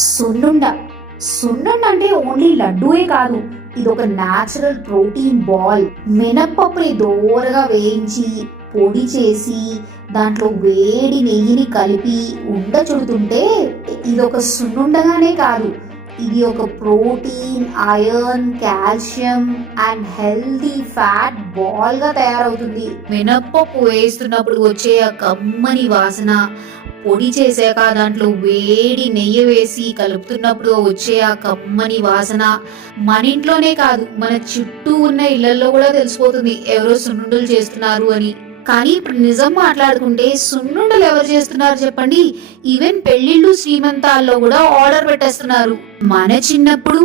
సున్నుండ. సున్నుండ అంటే ఓన్లీ లడ్డూయే కాదు, ఇది ఒక న్యాచురల్ ప్రోటీన్ బాల్. మినప్పప్పుని దోరగా వేయించి పొడి చేసి దాంట్లో వేడి నెయ్యిని కలిపి ఉండ చుడుతుంటే ఇది ఒక సున్నుండగానే కాదు, ఇది ఒక protein, iron, calcium and healthy fat ball గా తయారవుతుంది. మినప్పప్పు వేస్తున్నప్పుడు వచ్చే ఆ కమ్మని వాసన, పొడి చేసాక దాంట్లో వేడి నెయ్యి వేసి కలుపుతున్నప్పుడు వచ్చే ఆ కమ్మని వాసన మన ఇంట్లోనే కాదు, మన చుట్టూ ఉన్న ఇళ్లలో కూడా తెలిసిపోతుంది ఎవరో సున్నుండలు చేస్తున్నారు అని. కానీ ఇప్పుడు నిజం మాట్లాడుకుంటే సున్నుండలు ఎవరు చేస్తున్నారు చెప్పండి? ఈవెన్ పెళ్లిళ్ళు శ్రీమంతాల్లో కూడా ఆర్డర్ పెట్టేస్తున్నారు. మన చిన్నప్పుడు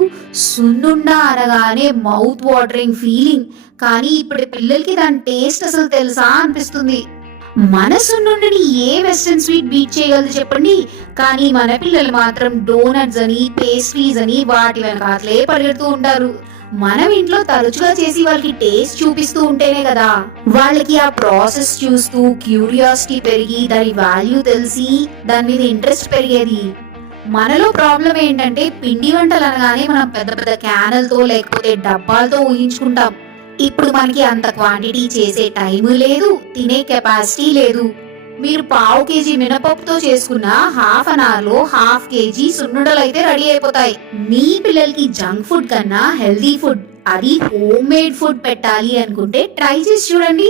సున్నుండ అనగానే మౌత్ వాటరింగ్ ఫీలింగ్, కానీ ఇప్పుడు పిల్లలకి దాని టేస్ట్ అసలు తెలుసా అనిపిస్తుంది. మన సున్నుండని ఏ వెస్టర్న్ స్వీట్ బీట్ చేయగలదు చెప్పండి? కానీ మన పిల్లలు మాత్రం డోనట్స్ అని, పేస్ట్రీస్ అని వాటి వెనకాలే పరిగెడుతూ ఉంటారు. మనం ఇంట్లో తరచుగా చేసి వాళ్ళకి టేస్ట్ చూపిస్తూ ఉంటేనే కదా వాళ్ళకి ఆ ప్రాసెస్ చూస్తూ క్యూరియాసిటీ పెరిగి దాని వాల్యూ తెలిసి దాని మీద ఇంట్రెస్ట్ పెరిగేది. మనలో ప్రాబ్లం ఏంటంటే పిండి వంటలు అనగానే మనం పెద్ద పెద్ద క్యానలతో లేకపోతే డబ్బాలతో ఊహించుకుంటాం. ఇప్పుడు మనకి అంత క్వాంటిటీ చేసే టైము లేదు, తినే కెపాసిటీ లేదు. మీరు పావు కేజీ మినపప్పుతో చేసుకున్న హాఫ్ అన్ అవర్ లో హాఫ్ కేజీ సున్నుండలు అయితే రెడీ అయిపోతాయి. మీ పిల్లలకి జంక్ ఫుడ్ కన్నా హెల్దీ ఫుడ్, అది హోమ్ మేడ్ ఫుడ్ పెట్టాలి అనుకుంటే ట్రై చేసి చూడండి.